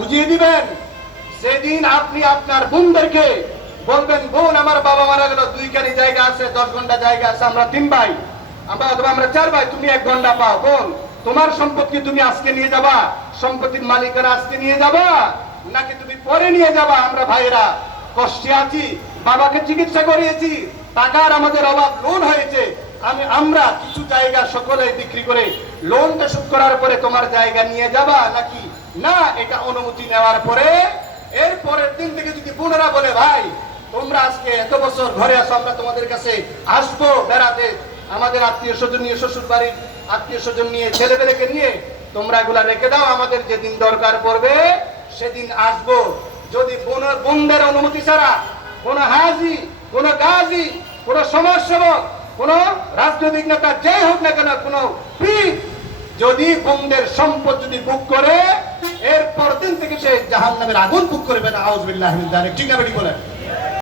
বুঝিয়ে দিবেন। সেদিন আপনি আপনার বোনদেরকে বলবেন, বোন আমার বাবা মারা গেল, 2 কানি জায়গা আছে, 10 ঘন্টা জায়গা আছে, আমরা 3 ভাই, আমরা 4 ভাই, তুমি 1 ঘন্টা পাও। বোন, তোমার সম্পত্তি তুমি আজকে নিয়ে যাবা, সম্পত্তির মালিকেরা আজকে নিয়ে যাবা নাকি তুমি পরে নিয়ে যাবা? আমরা ভাইয়েরা কষ্টে আছি, বাবাকে চিকিৎসা করিয়েছি, টাকার আমাদের অভাব, লোন হয়েছে, আমরা কিছু জায়গা সকলে বিক্রি করে লোনটা শোধ করার পরে তোমার জায়গা নিয়ে যাবা নাকি না? এটা অনুমতি নেওয়ার পরে এর পরের দিন থেকে যদি বোনেরা বলে, ভাই তোমরা আজকে এত বছর ঘরে আসো, আমরা তোমাদের কাছে আসবো বেড়াতে, আমাদের আত্মীয় স্বজন নিয়ে, শ্বশুর বাড়ির আত্মীয় স্বজন নিয়ে, ছেলেপেলেকে নিয়ে, তোমরা এগুলা রেখে দাও, আমাদের যেদিন দরকার পড়বে সেদিন আসবো। যদি বোনদের অনুমতি ছাড়া কোন হাজি, কোন গাজী, কোন সমাজসেবক, কোন রাজনৈতিক নেতা যেই হোক না কেন, কোন পীর যদি বোনদের সম্পদ যদি বুক করে, এরপর দিন থেকে সে জাহান্নামের আগুন বুক করবে না। আউযুবিল্লাহি মিন যালিক। ঠিক না বেটি বলেন?